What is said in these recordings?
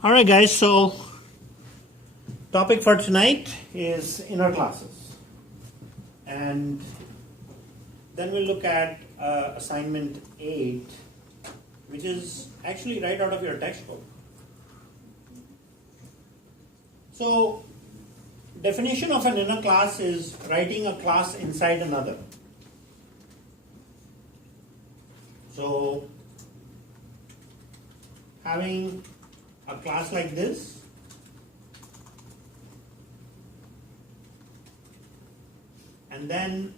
All right, guys, so topic for tonight is inner classes. And then we'll look at assignment 8, which is actually right out of your textbook. So, definition of an inner class is writing a class inside another. So, having a class like this, and then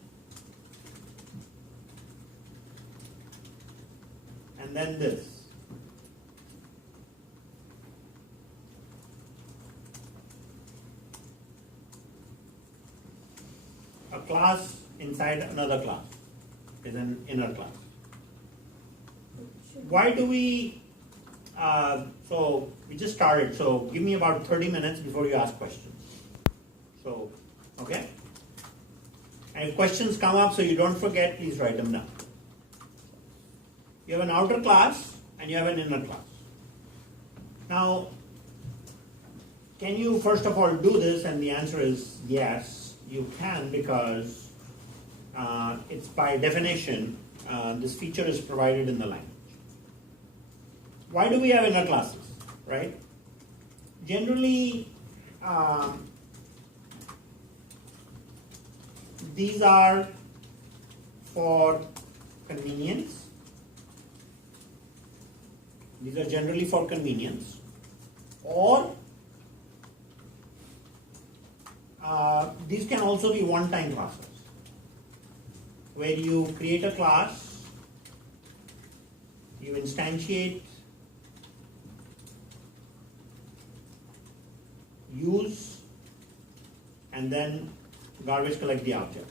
this. A class inside another class is an inner class. Why do we, so we just started, so give me about 30 minutes before you ask questions. So, okay? And if questions come up so you don't forget, please write them down. You have an outer class and you have an inner class. Now, can you first of all do this? And the answer is yes, you can, because it's by definition, this feature is provided in the language. Why do we have inner classes, right? Generally, these are for convenience. These are generally for convenience, or these can also be one-time classes, where you create a class, you instantiate, use, and then garbage collect the object.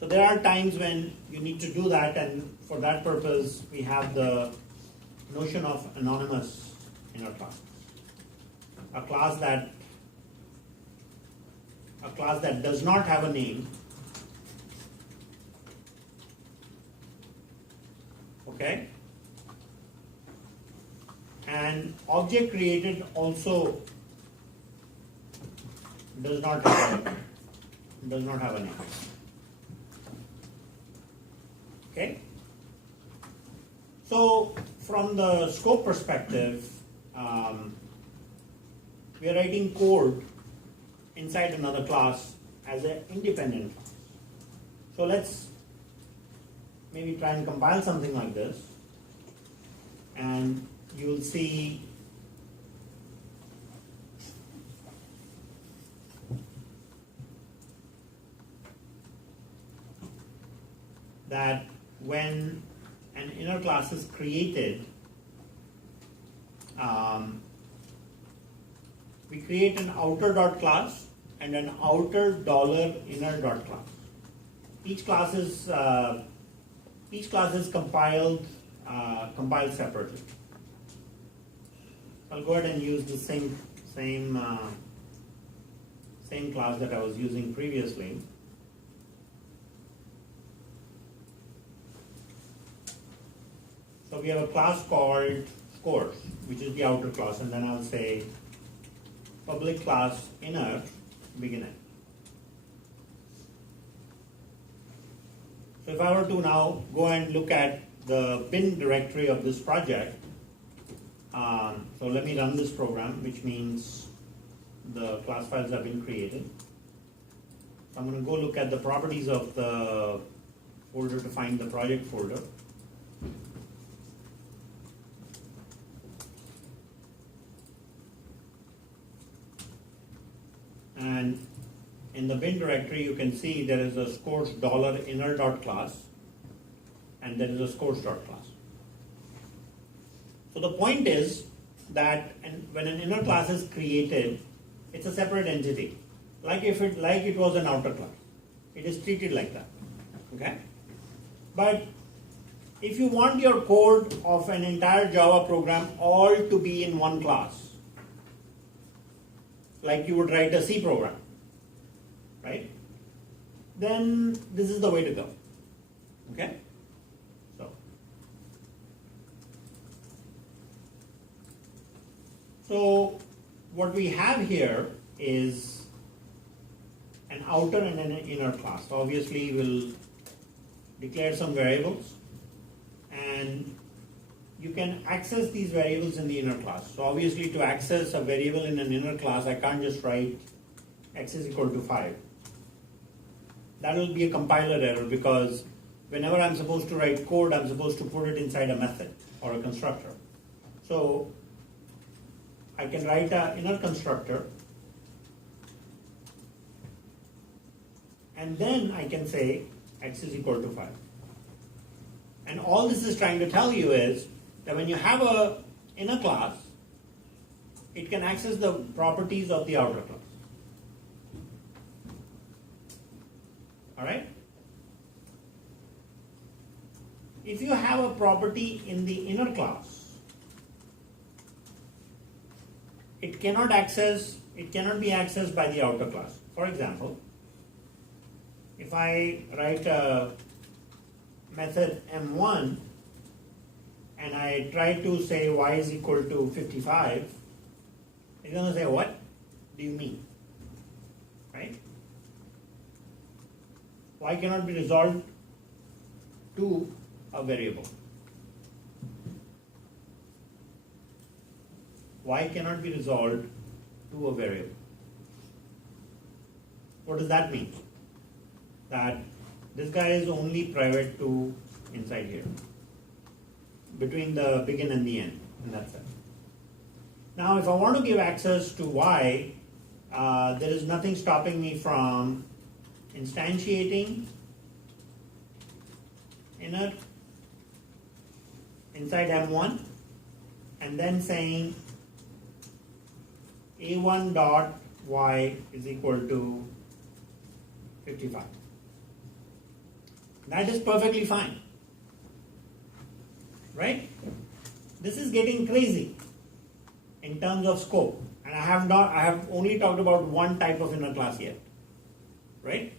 So there are times when you need to do that, and for that purpose we have the notion of anonymous inner classes. A class that does not have a name, okay? And object created also does not have a name. Okay? So, from the scope perspective, we are writing code inside another class as an independent class. So let's maybe try and compile something like this, and you'll see that when an inner class is created, we create an outer dot class and an outer $inner dot class. Each class is compiled separately. I'll go ahead and use the same class that I was using previously. So we have a class called scores, which is the outer class, and then I'll say public class inner beginner. So if I were to now go and look at the bin directory of this project, so let me run this program, which means the class files have been created. So I'm going to go look at the properties of the folder to find the project folder. And in the bin directory, you can see there is a scores $inner dot class, and there is a scores dot class. So the point is that when an inner class is created, it's a separate entity, like it was an outer class. It is treated like that. Okay? But if you want your code of an entire Java program all to be in one class, like you would write a C program, right? Then this is the way to go. Okay? So So what we have here is an outer and an inner class. So obviously we'll declare some variables, and you can access these variables in the inner class. So obviously to access a variable in an inner class, I can't just write x is equal to 5. That will be a compiler error, because whenever I'm supposed to write code, I'm supposed to put it inside a method or a constructor. So I can write an inner constructor, and then I can say x is equal to 5. And all this is trying to tell you is that when you have an inner class, it can access the properties of the outer class. All right? If you have a property in the inner class, it cannot be accessed by the outer class. For example, if I write a method m1 and I try to say y is equal to 55, it's going to say, what do you mean? Right? Y cannot be resolved to a variable. Y cannot be resolved to a variable. What does that mean? That this guy is only private to inside here, between the begin and the end, and that's it. Now, if I want to give access to y, there is nothing stopping me from instantiating inner inside m1 and then saying a1 dot y is equal to 55. That is perfectly fine, right? This is getting crazy in terms of scope, and I have only talked about one type of inner class yet, right?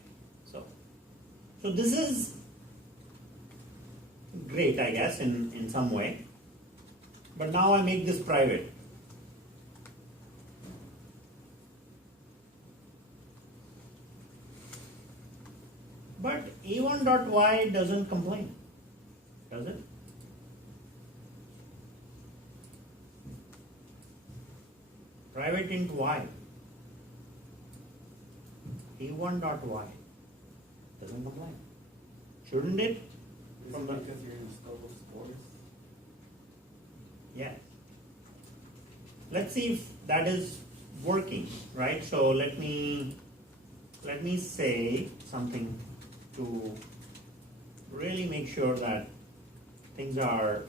So this is great, I guess, in some way, but now I make this private. But a1.y doesn't complain, does it? Private int y, a1.y doesn't complain. Shouldn't it? Is it because you're in the scope of scores? Yeah. Let's see if that is working, right? So let me say something to really make sure that things are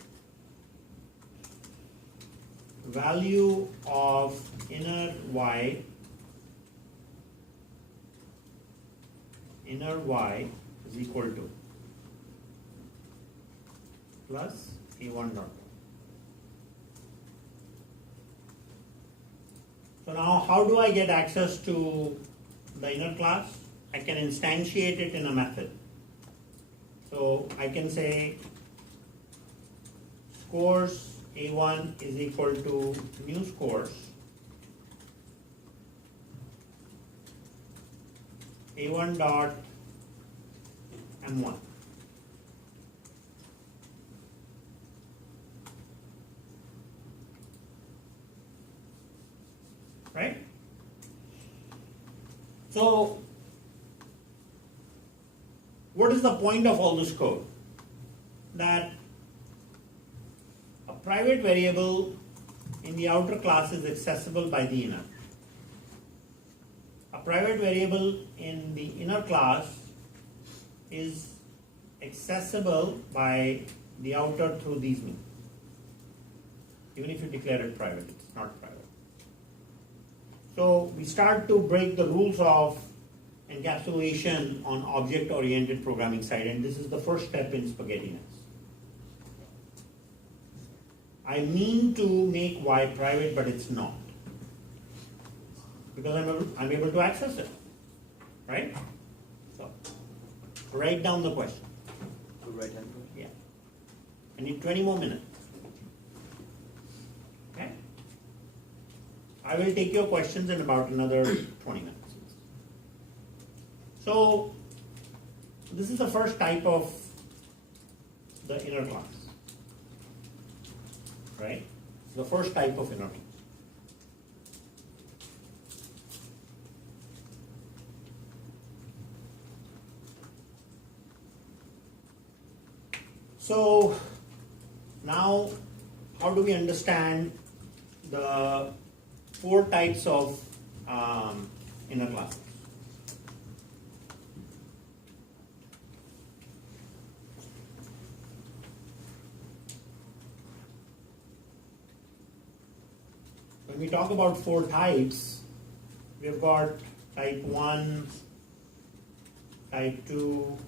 value of inner y is equal to plus a1 dot. So now how do I get access to the inner class? I can instantiate it in a method. So I can say scores a1 is equal to new scores a1 dot m1. Right? So what is the point of all this code? That a private variable in the outer class is accessible by the inner. A private variable in the inner class is accessible by the outer through these means. Even if you declare it private, it's not private. So we start to break the rules of encapsulation on object-oriented programming side, and this is the first step in spaghettiness. I mean to make y private, but it's not, because I'm able to access it, right? So write down the question. The right hand question? Yeah. I need 20 more minutes. Okay? I will take your questions in about another 20 minutes. So, this is the first type of the inner class, right? The first type of inner class. So, now how do we understand the 4 types of inner classes? When we talk about 4 types, we've got type 1, type 2,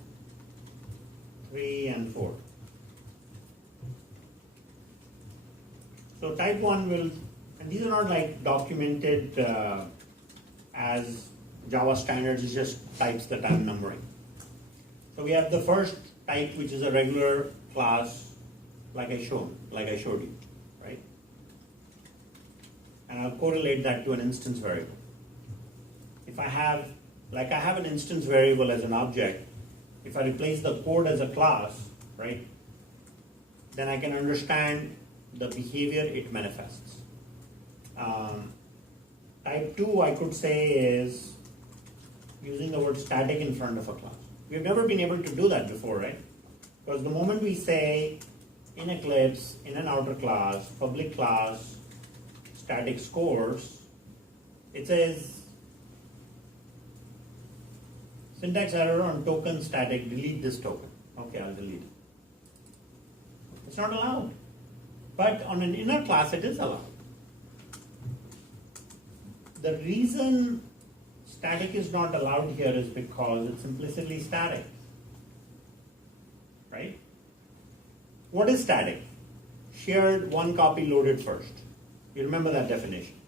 3, and 4. So type 1 will, and these are not like documented as Java standards, it's just types that I'm numbering. So we have the first type, which is a regular class, like I showed you, right? And I'll correlate that to an instance variable. If I have an instance variable as an object, if I replace the code as a class, right, then I can understand the behavior it manifests. Type 2, I could say, is using the word static in front of a class. We've never been able to do that before, right? Because the moment we say in Eclipse, in an outer class, public class, static scores, it says syntax error on token static, delete this token. Okay, I'll delete it. It's not allowed. But on an inner class, it is allowed. The reason static is not allowed here is because it's implicitly static, right? What is static? Shared, one copy loaded first. You remember that definition.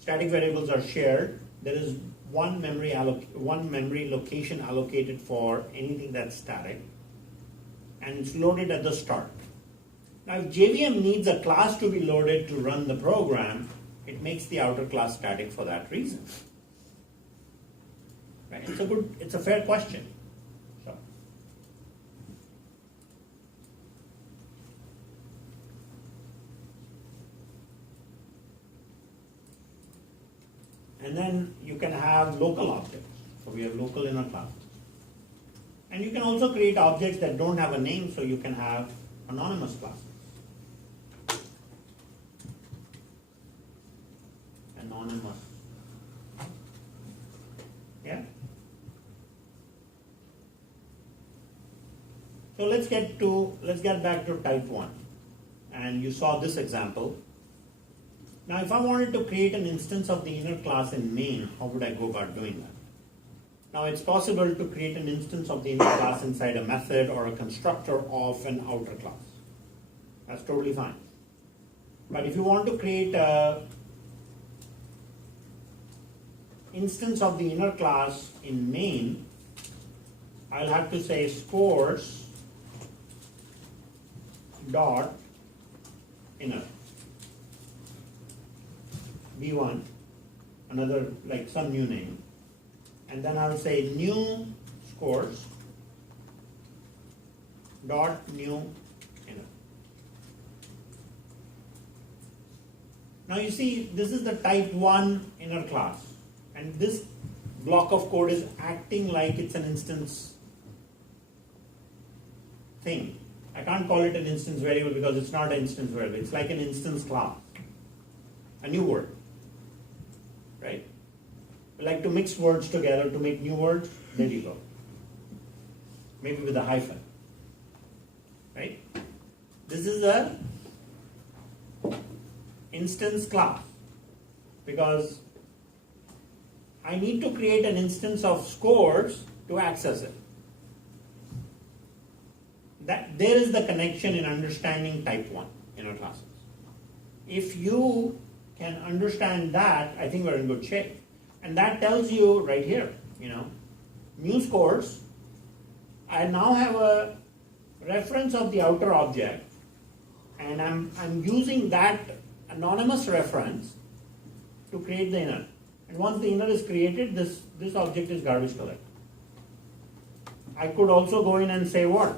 Static variables are shared. There is one memory location allocated for anything that's static, and it's loaded at the start. Now, if JVM needs a class to be loaded to run the program, it makes the outer class static for that reason. Right? It's a fair question. So. And then you can have local objects. So we have local inner classes. And you can also create objects that don't have a name, so you can have anonymous classes. Anonymous. Yeah? So let's get back to type 1. And you saw this example. Now if I wanted to create an instance of the inner class in main, how would I go about doing that? Now it's possible to create an instance of the inner class inside a method or a constructor of an outer class. That's totally fine. But if you want to create an instance of the inner class in main, I'll have to say scores dot inner b1, another like some new name, and then I'll say new scores dot new inner. Now you see this is the type 1 inner class, and this block of code is acting like it's an instance thing. I can't call it an instance variable because it's not an instance variable. It's like an instance class, a new word, right? We like to mix words together to make new words. There you go. Maybe with a hyphen, right? This is a instance class because I need to create an instance of scores to access it. There is the connection in understanding type 1 inner classes. If you can understand that, I think we're in good shape. And that tells you right here, new scores. I now have a reference of the outer object, and I'm using that anonymous reference to create the inner. And once the inner is created, this object is garbage collector. I could also go in and say what?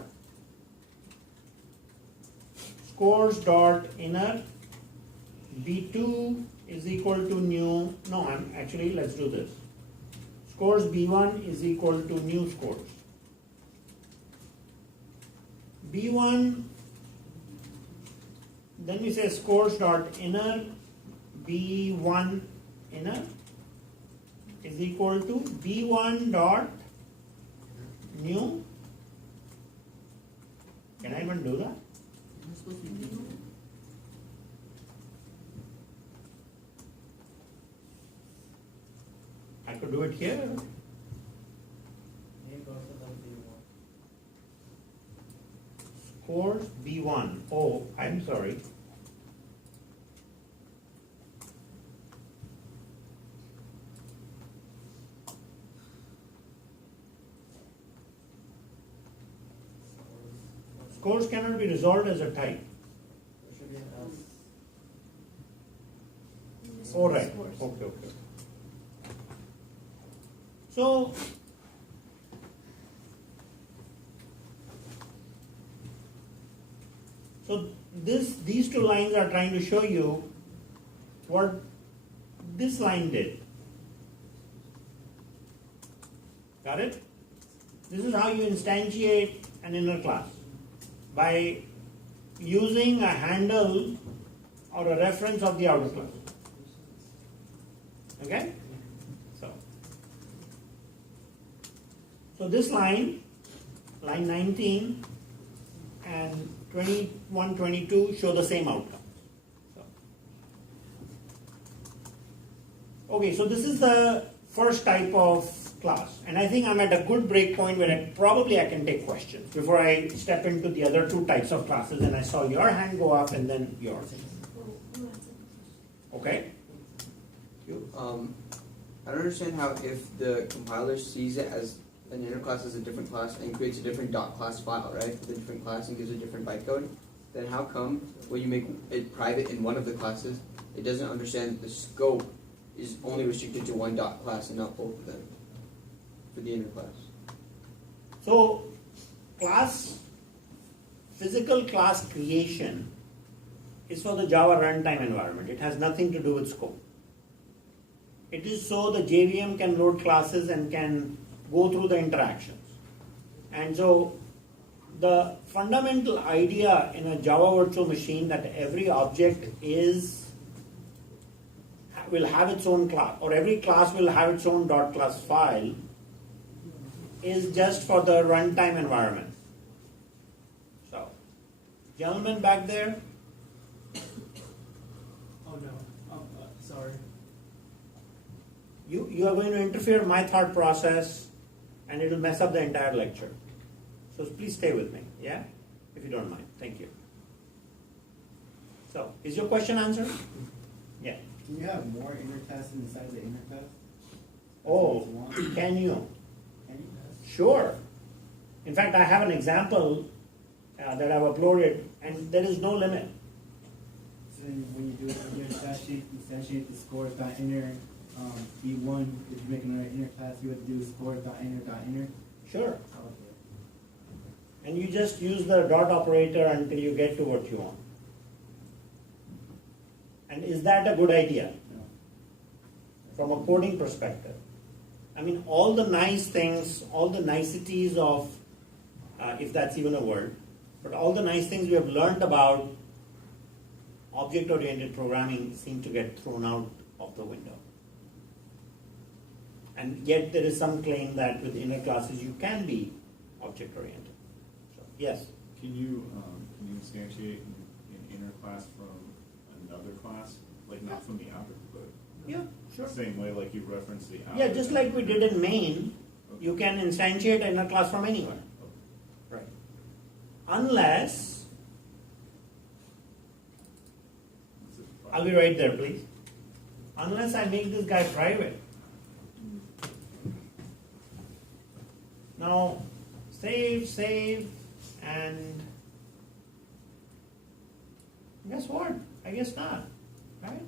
Scores dot inner B2 is equal to new, no, let's do this. Scores B1 is equal to new scores. B1, then we say scores dot inner B1 inner is equal to B1 dot new. Can I even do that? I could do it here. Scores B1. Oh, I'm sorry. Scores cannot be resolved as a type. Oh, right. Okay. So, these two lines are trying to show you what this line did. Got it? This is how you instantiate an inner class, by using a handle or a reference of the outer class. Okay? So this line 19 and 21, 22 show the same outcome. Okay, so this is the first type of class, and I think I'm at a good break point where I can take questions before I step into the other two types of classes. And I saw your hand go up and then yours. Okay? I don't understand how if the compiler sees it as an inner class as a different class and creates a different .class file, right, with a different class and gives a different bytecode, then how come when you make it private in one of the classes, it doesn't understand that the scope is only restricted to one .class and not both of them for the inner class? So, physical class creation is for the Java runtime environment. It has nothing to do with scope. It is so the JVM can load classes and can go through the interactions. And so the fundamental idea in a Java virtual machine that every object will have its own class, or every class will have its own .class file, is just for the runtime environment. So, gentlemen back there. Oh no, sorry. You are going to interfere in my thought process, and it will mess up the entire lecture. So please stay with me, yeah? If you don't mind. Thank you. So, is your question answered? Yeah. Can you have more inner classes inside the inner class? Oh, can you? Can you? Sure. In fact, I have an example that I've uploaded, and there is no limit. So when you do it, when you instantiate the scores dot inner B1, if you make another inner class, you have to do scores dot inner. Sure. Okay. And you just use the dot operator until you get to what you want. And is that a good idea? No. From a coding perspective? I mean, all the nice things, all the niceties of, if that's even a word, but all the nice things we have learned about object-oriented programming seem to get thrown out of the window. And yet there is some claim that with inner classes you can be object-oriented. So, yes? Can you instantiate an inner class from another class? Like not from the outer, but Yeah, sure. same way like you referenced the outer. Yeah, just like we did in main, you can instantiate an inner class from anywhere. Right. Unless, I'll be right there, please. Unless I make this guy private. Now, save, and guess what? I guess not, right?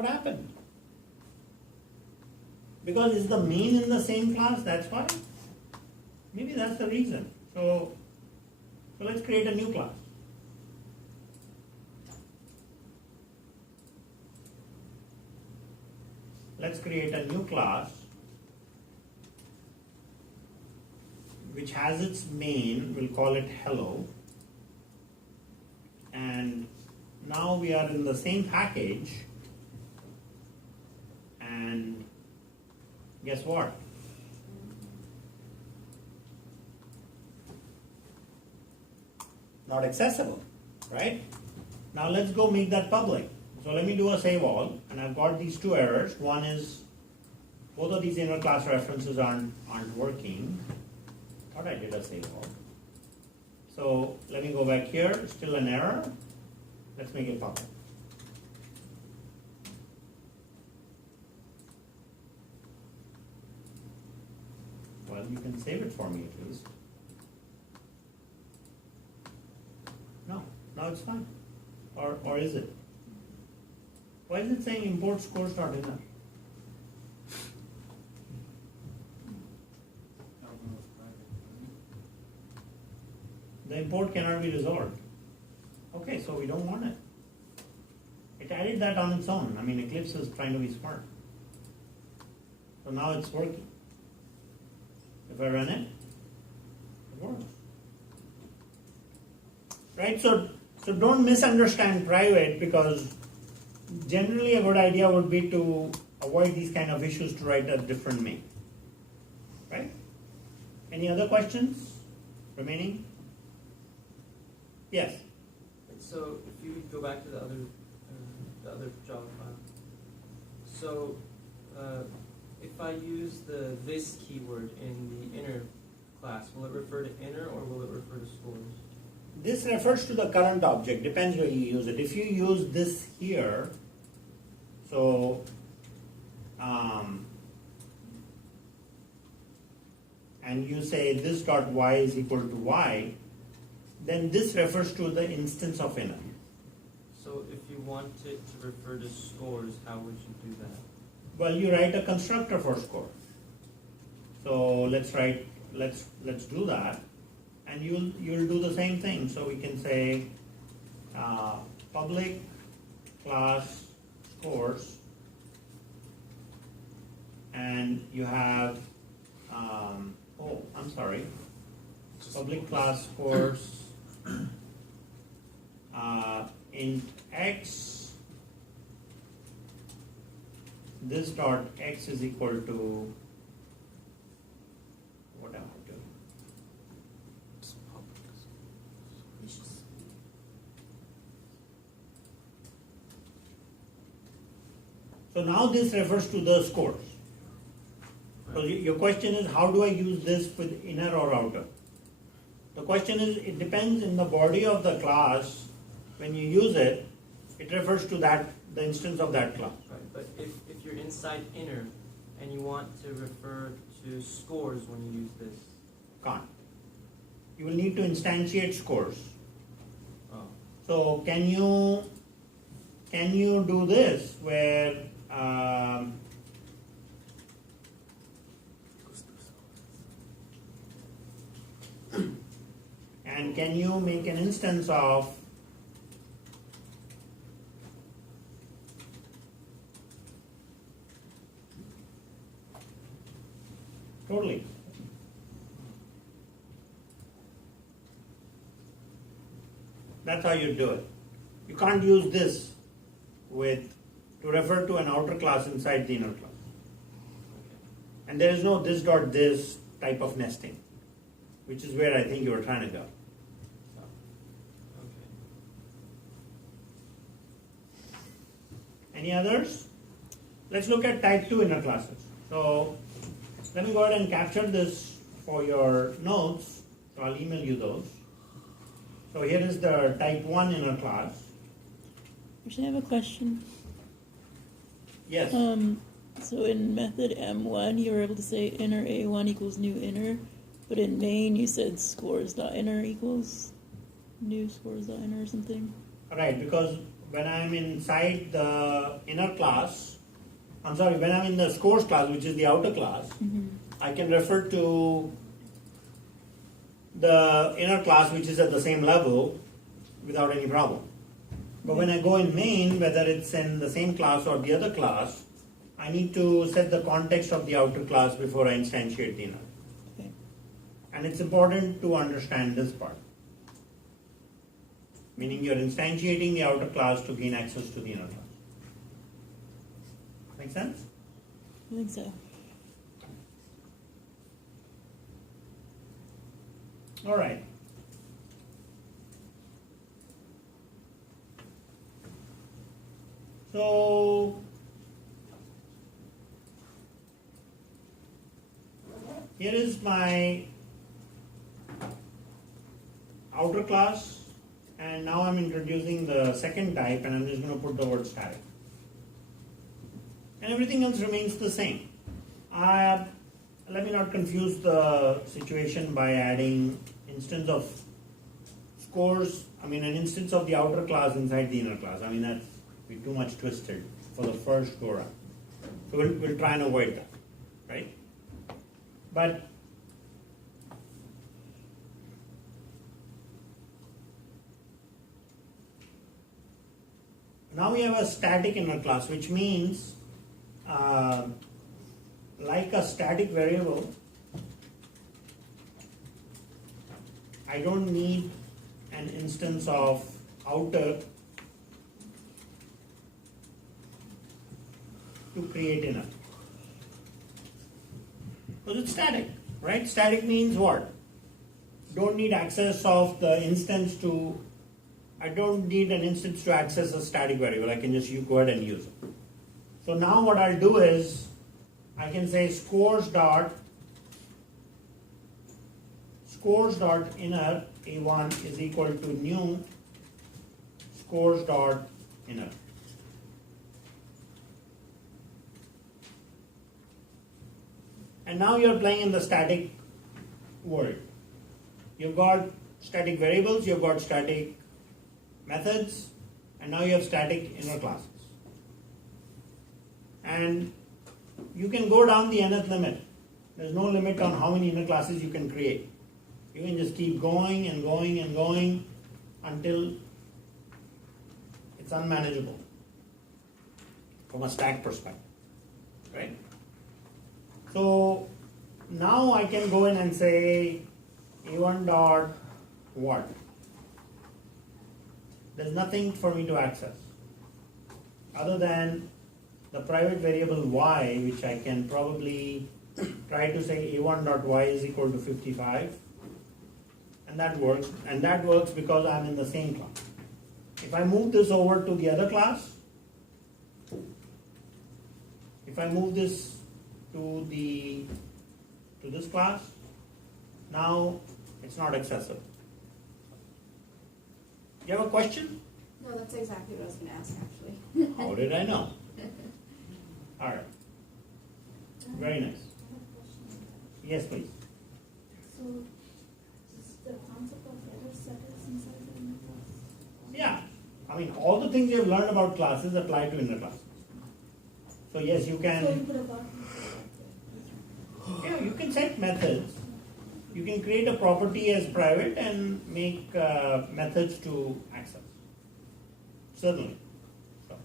What happened? Because is the main in the same class, that's why? Maybe that's the reason. So let's create a new class. Let's create a new class which has its main, we'll call it hello. And now we are in the same package, and guess what? Not accessible, right? Now let's go make that public. So let me do a save all, and I've got these two errors. One is both of these inner class references aren't working. Thought I did a save all. So let me go back here, still an error. Let's make it public. Well, you can save it for me at least. No, now it's fine. Or is it? Why is it saying import scores.inner? The import cannot be resolved. Okay, so we don't want it. It added that on its own. I mean, Eclipse is trying to be smart. So now it's working. If I run it, it works. Right? So don't misunderstand private, because generally a good idea would be to avoid these kind of issues to write a different main. Right? Any other questions remaining? Yes. So if you go back to the other Java file. So if I use the this keyword in the inner class, will it refer to inner or will it refer to scores? This refers to the current object, depends where you use it. If you use this here, so and you say this dot y is equal to y, then this refers to the instance of inner. So if you want it to refer to scores, how would you do that? Well, you write a constructor for score. So let's do that, and you'll do the same thing. So we can say public class scores, and you have public class scores int x. This dot x is equal to what am I doing? So now this refers to the scores. So your question is, how do I use this with inner or outer? The question is, it depends in the body of the class. When you use it, it refers to the instance of that class. Right, but if you're inside inner and you want to refer to scores when you use this. Can't. You will need to instantiate scores. Oh. So can you do this where and can you make an instance of totally? That's how you do it. You can't use this to refer to an outer class inside the inner class. And there is no this dot this type of nesting, which is where I think you were trying to go. Okay. Any others? Let's look at type 2 inner classes. So let me go ahead and capture this for your notes. So I'll email you those. So here is the type 1 inner class. Actually, I have a question. Yes. So in method M1, you were able to say inner A1 equals new inner, but in main you said scores.inner equals new scores.inner or something. Right, because when I'm inside the inner class, when I'm in the scores class, which is the outer class, I can refer to the inner class, which is at the same level, without any problem. But when I go in main, whether it's in the same class or the other class, I need to set the context of the outer class before I instantiate the inner. Okay. And it's important to understand this part. Meaning you're instantiating the outer class to gain access to the inner class. Make sense? I think so. All right. So here is my outer class, and now I'm introducing the second type, and I'm just going to put the word static. And everything else remains the same. Let me not confuse the situation by adding instance of scores, an instance of the outer class inside the inner class. That's too much twisted for the first go round. So we'll try and avoid that, right? But now we have a static inner class, which means like a static variable, I don't need an instance of outer to create inner. Because it's static, right? Static means what? Don't need access of the instance to, I don't need an instance to access a static variable. I can just go ahead and use it. So now what I'll do is, I can say scores dot inner A1 is equal to new scores dot inner. And now you're playing in the static world. You've got static variables, you've got static methods, and now you have static inner classes. And you can go down the nth limit. There's no limit on how many inner classes you can create. You can just keep going and going and going until it's unmanageable from a stack perspective, right? So now I can go in and say A1 dot what? There's nothing for me to access other than the private variable y, which I can probably try to say A1 dot y is equal to 55, and that works. And that works because I'm in the same class. If I move this over to the other class, if I move this to this class, now it's not accessible. You have a question? No, that's exactly what I was going to ask, actually. How did I know? All right. Very nice. Yes, please. So, is the concept of error setters inside the inner class? Yeah. All the things you've learned about classes apply to inner classes. So yes, you So you can. could have Yeah, you can set methods. You can create a property as private and make methods to access. Certainly. So.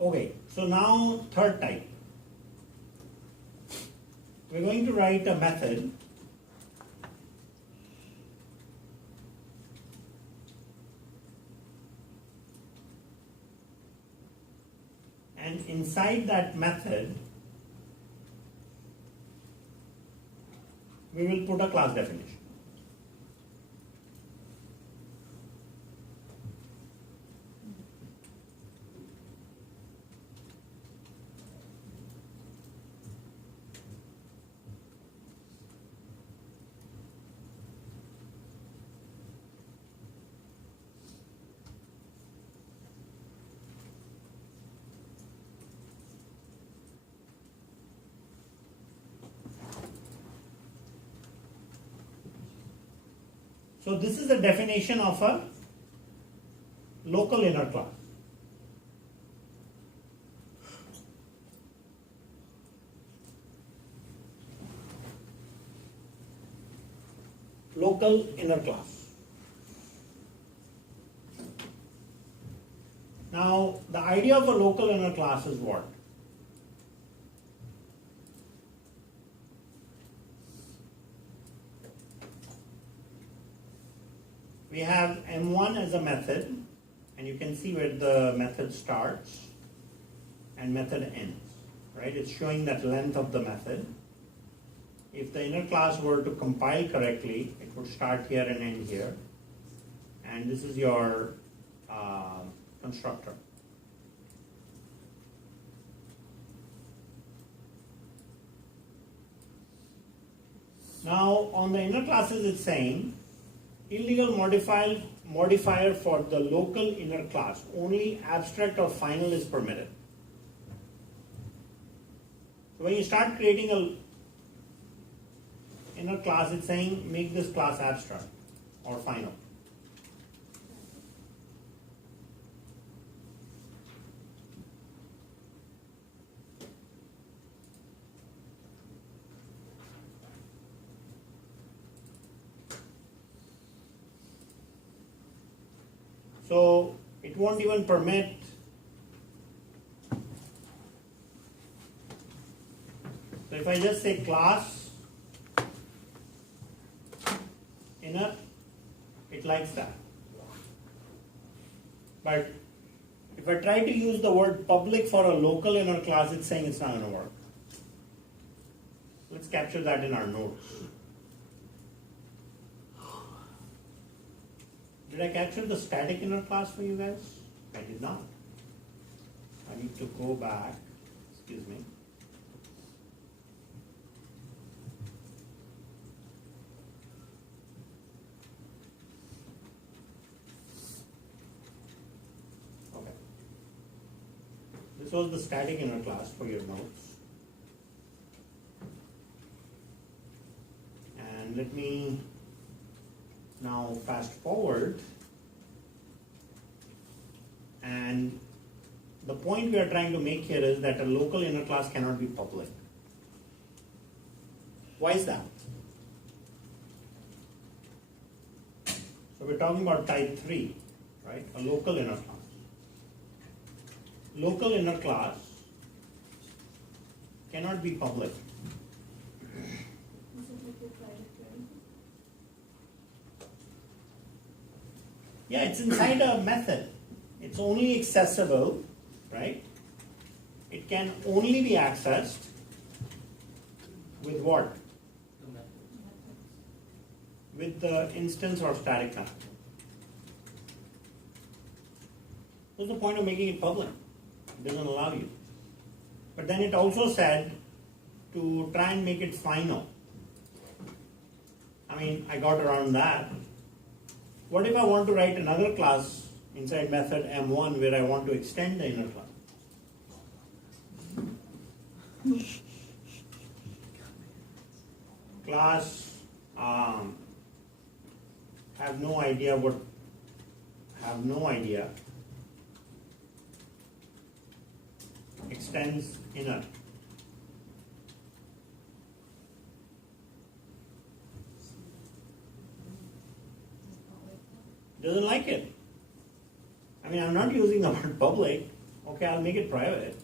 Okay, so now third type. We're going to write a method and inside that method we will put a class definition. So this is the definition of a local inner class. Local inner class. Now, the idea of a local inner class is what? We have M1 as a method, and you can see where the method starts and method ends, right? It's showing that length of the method. If the inner class were to compile correctly, it would start here and end here. And this is your constructor. Now, on the inner classes, it's saying illegal modifier for the local inner class. Only abstract or final is permitted. So when you start creating a inner class, it's saying make this class abstract or final. So it won't even permit so if I just say class inner, it likes that. But if I try to use the word public for a local inner class, it's saying it's not going to work. Let's capture that in our notes. Did I capture the static inner class for you guys? I did not. I need to go back. Excuse me. Okay. This was the static inner class for your notes. And let me now fast forward, and the point we are trying to make here is that a local inner class cannot be public. Why is that? So we're talking about type 3, right? A local inner class. Local inner class cannot be public. Yeah, it's inside a method. It's only accessible, right? It can only be accessed with what? With the instance or static method. What's the point of making it public? It doesn't allow you. But then it also said to try and make it final. I mean, I got around that. What if I want to write another class inside method M1 where I want to extend the inner class? Class have no idea extends inner. Doesn't like it. I mean, I'm not using the word public. Okay, I'll make it private.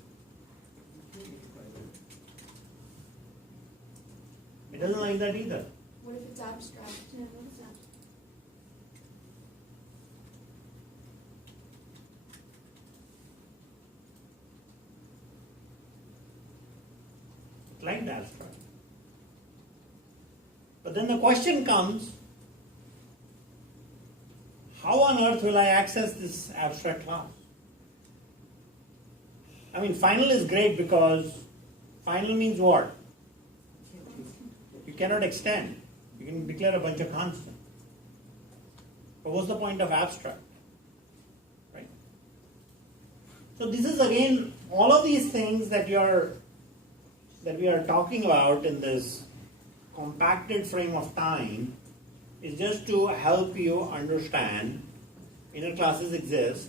It doesn't like that either. What if it's abstract? Yeah, what is that? It likes the abstract. But then the question comes, how on earth will I access this abstract class? I mean, final is great because final means what? You cannot extend. You can declare a bunch of constants. But what's the point of abstract? Right? So this is again, all of these things that we are talking about in this compacted frame of time is just to help you understand inner classes exist,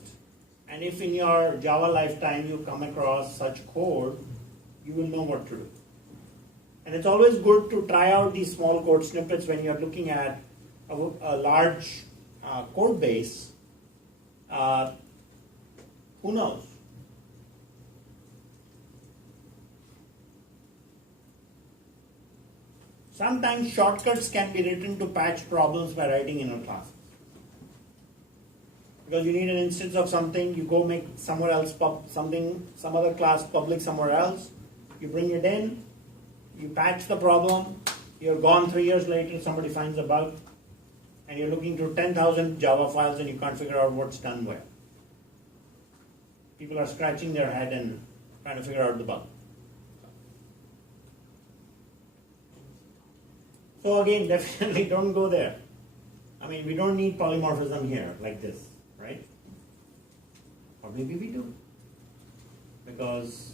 and if in your Java lifetime you come across such code, you will know what to do. And it's always good to try out these small code snippets when you're looking at a large code base. Who knows? Sometimes shortcuts can be written to patch problems by writing inner classes. Because you need an instance of something, you go make somewhere else some other class public somewhere else, you bring it in, you patch the problem, you're gone 3 years later, somebody finds a bug, and you're looking through 10,000 Java files and you can't figure out what's done where. People are scratching their head and trying to figure out the bug. So again, definitely don't go there. I mean, we don't need polymorphism here like this, right? Or maybe we do. Because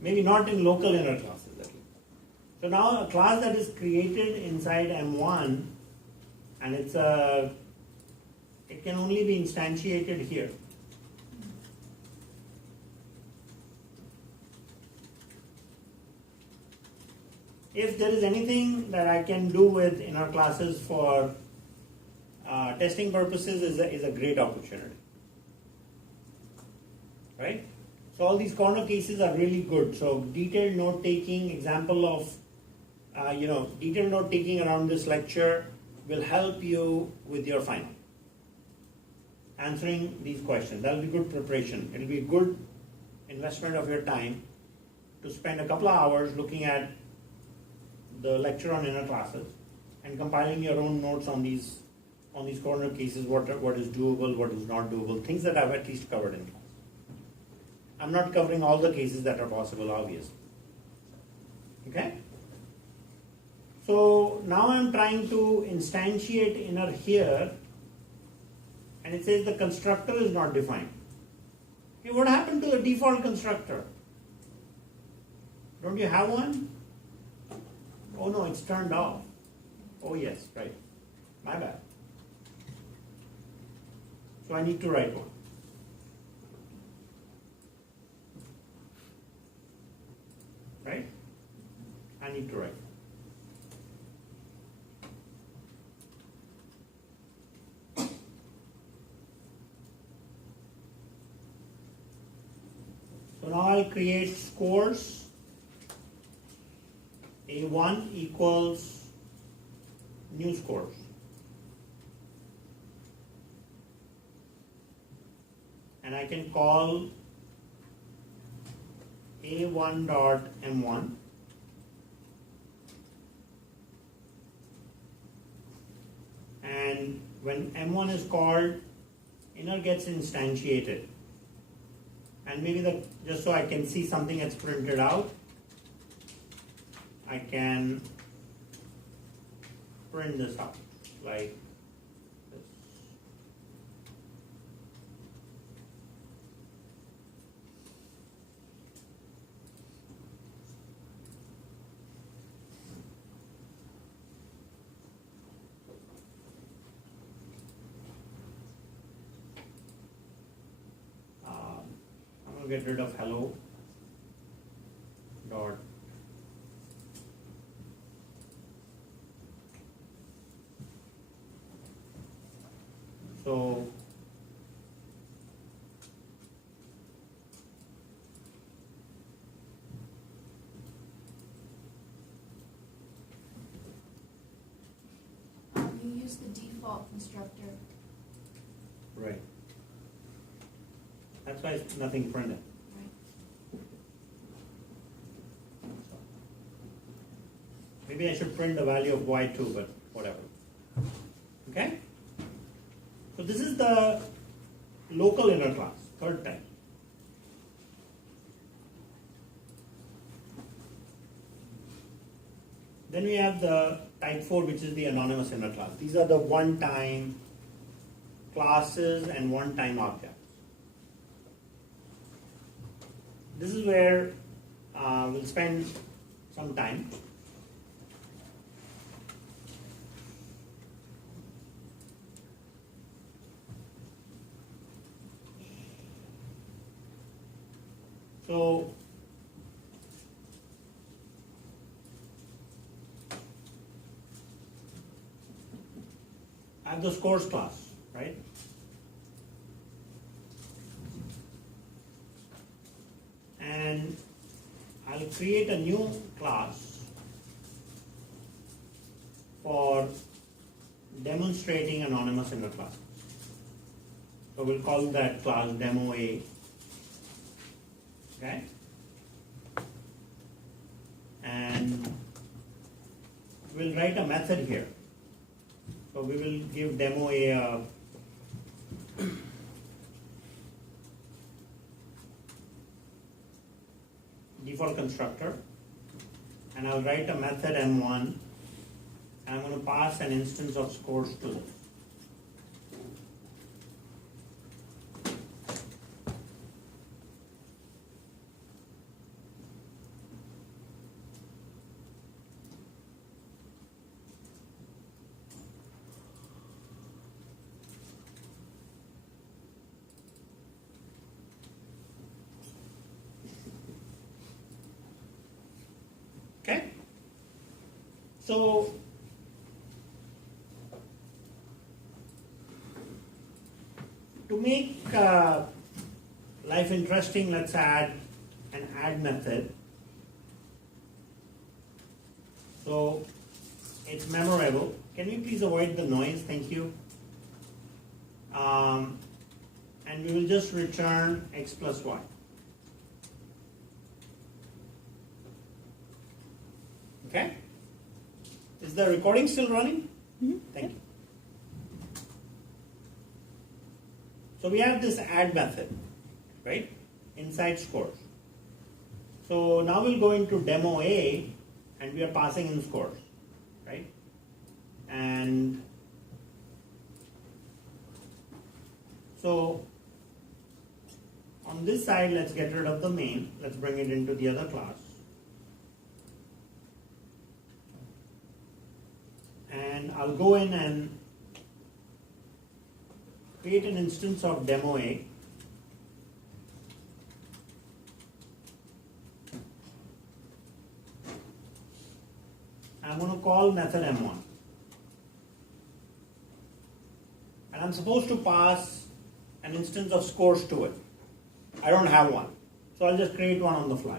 maybe not in local inner classes at least. So now a class that is created inside M1 and it can only be instantiated here. If there is anything that I can do with inner classes for testing purposes is a great opportunity, right? So all these corner cases are really good. So detailed note taking, example of detailed note taking around this lecture will help you with your final. Answering these questions, that will be good preparation. It will be a good investment of your time to spend a couple of hours looking at the lecture on inner classes and compiling your own notes on these corner cases, what is doable, what is not doable, things that I've at least covered in class. I'm not covering all the cases that are possible, obviously. Okay? So now I'm trying to instantiate inner here, and it says the constructor is not defined. Hey, what happened to the default constructor? Don't you have one? Oh no, it's turned off. Oh yes, right. My bad. So I need to write one. Right? I need to write. So now I'll create scores. A1 equals new scores. And I can call A1.M1 and when M1 is called, inner gets instantiated. And maybe just so I can see something that's printed out, I can print this out like this. I'm going to get rid of hello dot so You use the default constructor. right. That's why it's nothing printed. Right. Maybe I should print the value of y2, but whatever. Okay? So this is the local inner class, third type. Then we have the type 4, which is the anonymous inner class. These are the one-time classes and one-time objects. This is where we'll spend some time. So I have the scores class, right? And I'll create a new class for demonstrating anonymous inner classes. So we'll call that class demo A. Okay? And we'll write a method here. So we will give demo A default constructor, and I'll write a method M1, and I'm going to pass an instance of scores to this. Okay? So, to make life interesting, let's add an add method. So, it's memorable. Can we please avoid the noise? Thank you. And we will just return x plus y. Okay? Is the recording still running? Mhm. Thank you. So we have this add method, right? Inside scores. So now we'll go into demo A and we are passing in scores, right? And so on this side, let's get rid of the main. Let's bring it into the other class. And I'll go in and create an instance of demo A. I'm going to call method M1. And I'm supposed to pass an instance of scores to it. I don't have one. So I'll just create one on the fly.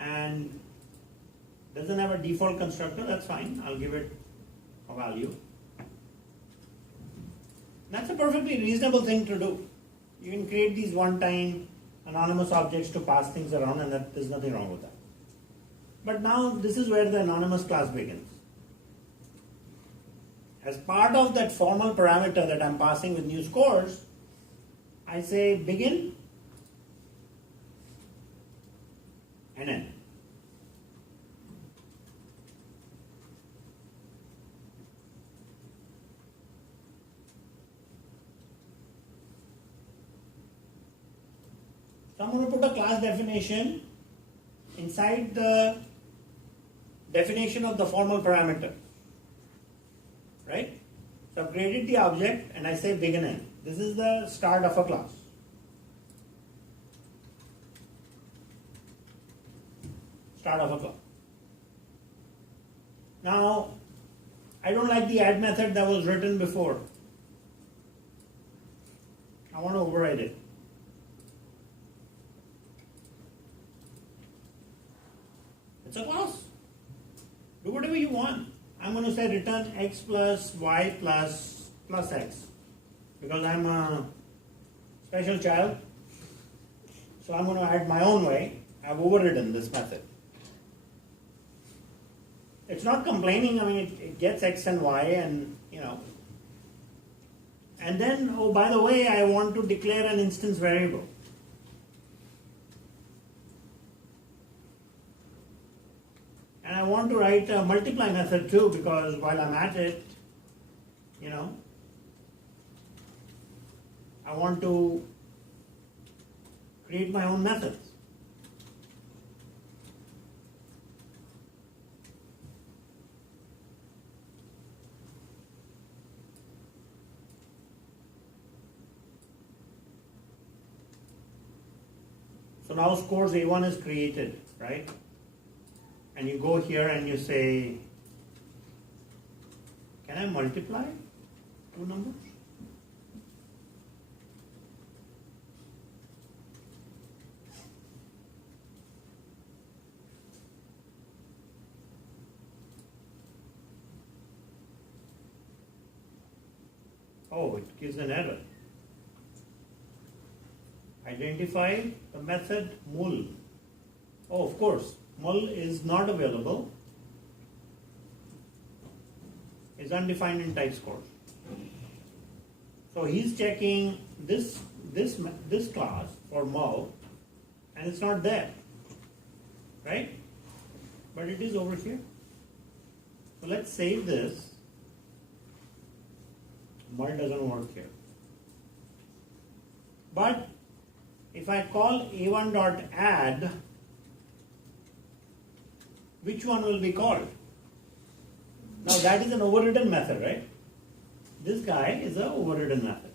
And doesn't have a default constructor, that's fine. I'll give it a value. That's a perfectly reasonable thing to do. You can create these one-time anonymous objects to pass things around, and there's nothing wrong with that. But now this is where the anonymous class begins. As part of that formal parameter that I'm passing with new scores, I say begin and end. So I'm going to put a class definition inside the definition of the formal parameter. Right? So I've created the object and I say begin end. This is the start of a class. Start of a class. Now, I don't like the add method that was written before. I want to override it. It's a class. Do whatever you want. I'm going to say return x plus y plus x because I'm a special child. So I'm going to add my own way. I've overridden this method. It's not complaining. I mean, it gets x and y and, And then, oh, by the way, I want to declare an instance variable. And I want to write a multiply method too, because while I'm at it, I want to create my own methods. So now scores A1 is created, right? And you go here and you say, can I multiply two numbers? Oh, it gives an error. Identify the method mul. Oh, of course, mul is not available. Is undefined in type scores. So he's checking this class for mul, and it's not there, right? But it is over here. So let's save this. Mul doesn't work here. But if I call a1.add, which one will be called? Now that is an overridden method, right? This guy is an overridden method.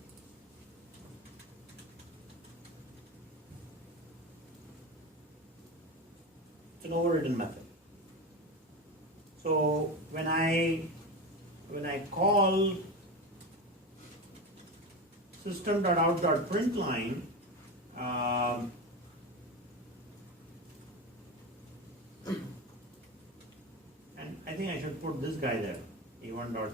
It's an overridden method. So when I call system.out.println, and I think I should put this guy there, a1 dot